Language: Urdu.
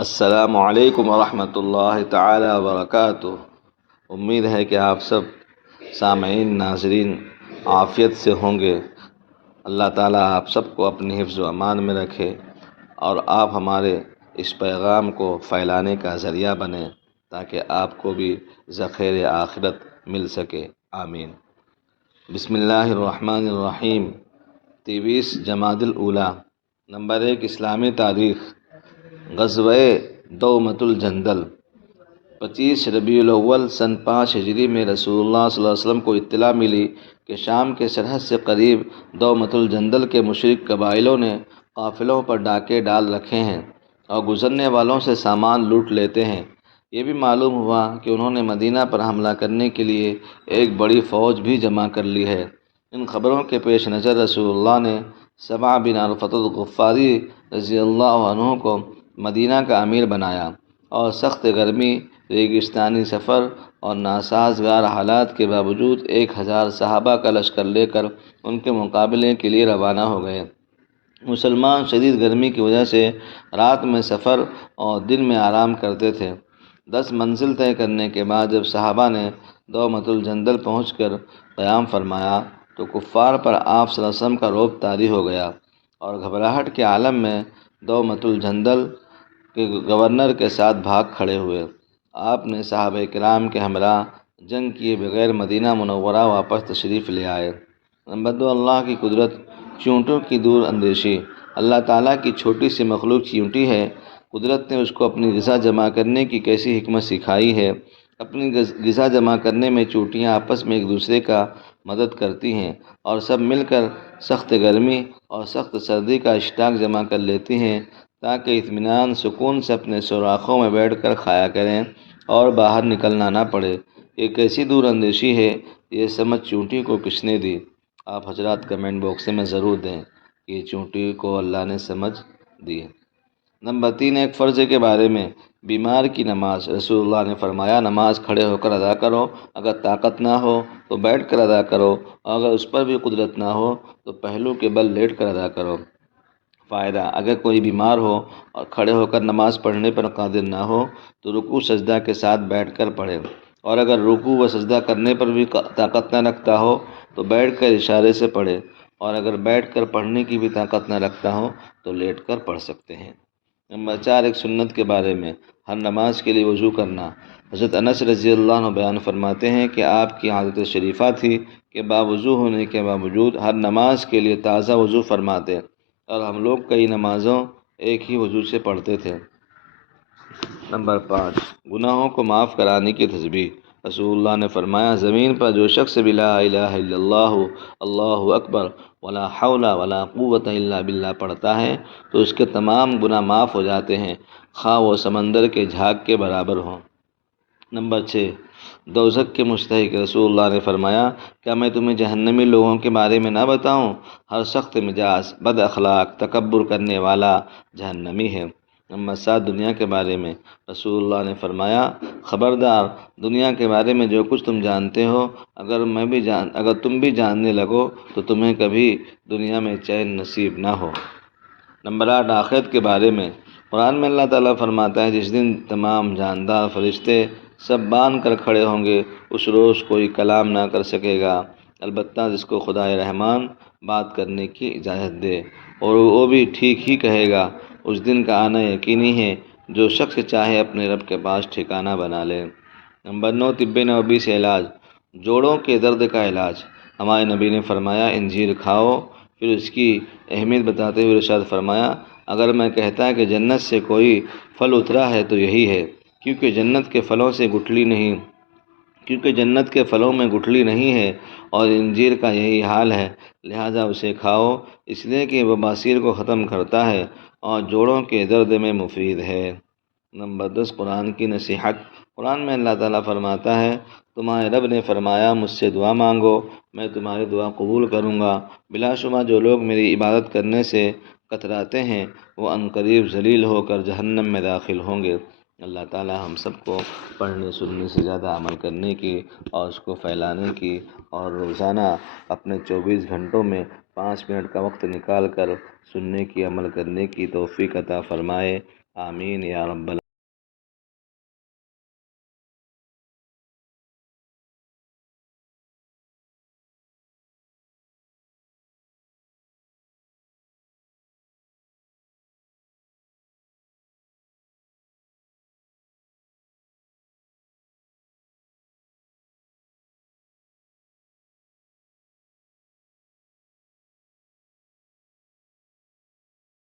السلام علیکم ورحمۃ اللہ تعالی وبرکاتہ۔ امید ہے کہ آپ سب سامعین ناظرین عافیت سے ہوں گے۔ اللہ تعالیٰ آپ سب کو اپنی حفظ و امان میں رکھے اور آپ ہمارے اس پیغام کو پھیلانے کا ذریعہ بنیں تاکہ آپ کو بھی ذخیر آخرت مل سکے، آمین۔ بسم اللہ الرحمن الرحیم۔ 23 جمادی الاولیٰ۔ نمبر 1، اسلامی تاریخ۔ غزوہ دومۃ الجندل۔ 25 ربیع الاول سن 5 ہجری میں رسول اللہ صلی اللہ علیہ وسلم کو اطلاع ملی کہ شام کے سرحد سے قریب دومۃ الجندل کے مشرک قبائلوں نے قافلوں پر ڈاکے ڈال رکھے ہیں اور گزرنے والوں سے سامان لوٹ لیتے ہیں۔ یہ بھی معلوم ہوا کہ انہوں نے مدینہ پر حملہ کرنے کے لیے ایک بڑی فوج بھی جمع کر لی ہے۔ ان خبروں کے پیش نظر رسول اللہ نے سبع بن عرفۃ الغفاری رضی اللہ عنہ کو مدینہ کا امیر بنایا اور سخت گرمی، ریگستانی سفر اور ناسازگار حالات کے باوجود 1000 صحابہ کا لشکر لے کر ان کے مقابلے کے لیے روانہ ہو گئے۔ مسلمان شدید گرمی کی وجہ سے رات میں سفر اور دن میں آرام کرتے تھے۔ 10 منزل طے کرنے کے بعد جب صحابہ نے دومۃ الجندل پہنچ کر قیام فرمایا تو کفار پر آپ صلی اللہ علیہ وسلم کا رعب طاری ہو گیا اور گھبراہٹ کے عالم میں دومۃ الجندل کے گورنر کے ساتھ بھاگ کھڑے ہوئے۔ آپ نے صحابہ کرام کے ہمراہ جنگ کیے بغیر مدینہ منورہ واپس تشریف لے آئے۔ نمبر 2، اللہ کی قدرت۔ چونٹوں کی دور اندیشی۔ اللہ تعالیٰ کی چھوٹی سی مخلوق چیونٹی ہے۔ قدرت نے اس کو اپنی غذا جمع کرنے کی کیسی حکمت سکھائی ہے۔ اپنی غذا جمع کرنے میں چونٹیاں آپس میں ایک دوسرے کا مدد کرتی ہیں اور سب مل کر سخت گرمی اور سخت سردی کا اشتراک جمع کر لیتی ہیں تاکہ اطمینان سکون سے اپنے سوراخوں میں بیٹھ کر کھایا کریں اور باہر نکلنا نہ پڑے۔ یہ کیسی دور اندیشی ہے، یہ سمجھ چونٹی کو کس نے دی؟ آپ حضرات کمنٹ باکس میں ضرور دیں کہ یہ چونٹی کو اللہ نے سمجھ دی ہے۔ نمبر 3، ایک فرض کے بارے میں۔ بیمار کی نماز۔ رسول اللہ نے فرمایا نماز کھڑے ہو کر ادا کرو، اگر طاقت نہ ہو تو بیٹھ کر ادا کرو اور اگر اس پر بھی قدرت نہ ہو تو پہلو کے بل لیٹ کر ادا کرو۔ فائدہ، اگر کوئی بیمار ہو اور کھڑے ہو کر نماز پڑھنے پر قادر نہ ہو تو رکوع سجدہ کے ساتھ بیٹھ کر پڑھے، اور اگر رکوع و سجدہ کرنے پر بھی طاقت نہ رکھتا ہو تو بیٹھ کر اشارے سے پڑھے، اور اگر بیٹھ کر پڑھنے کی بھی طاقت نہ رکھتا ہو تو لیٹ کر پڑھ سکتے ہیں۔ نمبر 4، ایک سنت کے بارے میں۔ ہر نماز کے لیے وضو کرنا۔ حضرت انس رضی اللہ عنہ بیان فرماتے ہیں کہ آپ کی عادت شریفہ تھی کہ باوضو ہونے کے باوجود ہر نماز کے لیے تازہ وضو فرماتے، اور ہم لوگ کئی نمازوں ایک ہی وضو سے پڑھتے تھے۔ نمبر 5، گناہوں کو معاف کرانے کی تسبیح۔ رسول اللہ نے فرمایا زمین پر جو شخص بھی لا الہ الا اللہ اللہ اکبر ولا حول ولا قوت الا باللہ پڑھتا ہے تو اس کے تمام گناہ معاف ہو جاتے ہیں، خواہ وہ سمندر کے جھاگ کے برابر ہوں۔ نمبر 6، دوزخ کے مستحق۔ رسول اللہ نے فرمایا کیا میں تمہیں جہنمی لوگوں کے بارے میں نہ بتاؤں؟ ہر سخت مزاج، بد اخلاق، تکبر کرنے والا جہنمی ہے۔ نمبر 7، دنیا کے بارے میں۔ رسول اللہ نے فرمایا خبردار، دنیا کے بارے میں جو کچھ تم جانتے ہو اگر تم بھی جاننے لگو تو تمہیں کبھی دنیا میں چین نصیب نہ ہو۔ نمبر 8، آخرت کے بارے میں۔ قرآن میں اللہ تعالیٰ فرماتا ہے جس دن تمام جاندار فرشتے سب باندھ کر کھڑے ہوں گے، اس روز کوئی کلام نہ کر سکے گا البتہ جس کو خدائے رحمان بات کرنے کی اجازت دے، اور وہ بھی ٹھیک ہی کہے گا۔ اس دن کا آنا یقینی ہے، جو شخص چاہے اپنے رب کے پاس ٹھکانہ بنا لے۔ نمبر 9، طب نبوی سے علاج۔ جوڑوں کے درد کا علاج۔ ہمارے نبی نے فرمایا انجیر کھاؤ، پھر اس کی اہمیت بتاتے ہوئے ارشاد فرمایا اگر میں کہتا کہ جنت سے کوئی پھل اترا ہے تو یہی ہے، کیونکہ جنت کے پھلوں میں گٹھلی نہیں ہے اور انجیر کا یہی حال ہے، لہذا اسے کھاؤ، اس لیے کہ وہ بواسیر کو ختم کرتا ہے اور جوڑوں کے درد میں مفید ہے۔ نمبر 10، قرآن کی نصیحت۔ قرآن میں اللہ تعالیٰ فرماتا ہے تمہارے رب نے فرمایا مجھ سے دعا مانگو، میں تمہاری دعا قبول کروں گا۔ بلا شبہ جو لوگ میری عبادت کرنے سے کتراتے ہیں وہ عنقریب ذلیل ہو کر جہنم میں داخل ہوں گے۔ اللہ تعالیٰ ہم سب کو پڑھنے سننے سے زیادہ عمل کرنے کی اور اس کو پھیلانے کی، اور روزانہ اپنے 24 گھنٹوں میں 5 منٹ کا وقت نکال کر سننے کی، عمل کرنے کی توفیق عطا فرمائے۔ آمین یا رب العالمین۔